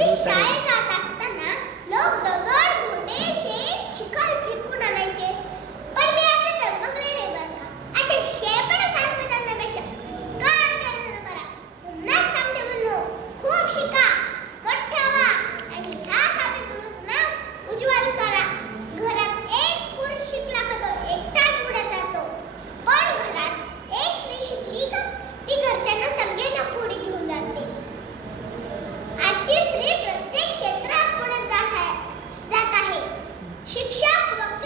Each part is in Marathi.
चढवता येईल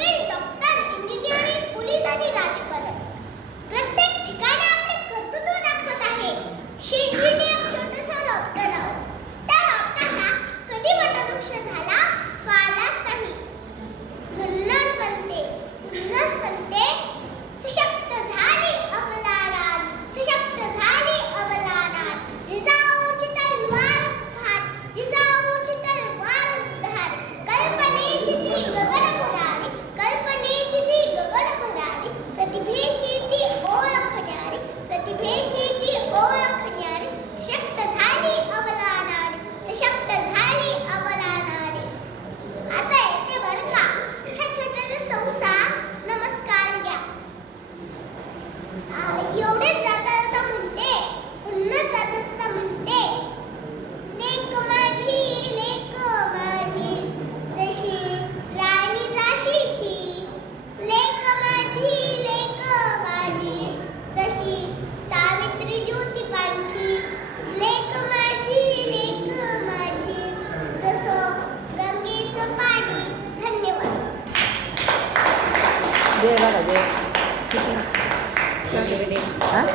डॉक्टर इंजिनिअरिंग पोलीस आणि राजकारण. प्रत्येक ठिकाणा ಜಯ ಬಾಲ ಜಯ ಹಾಂ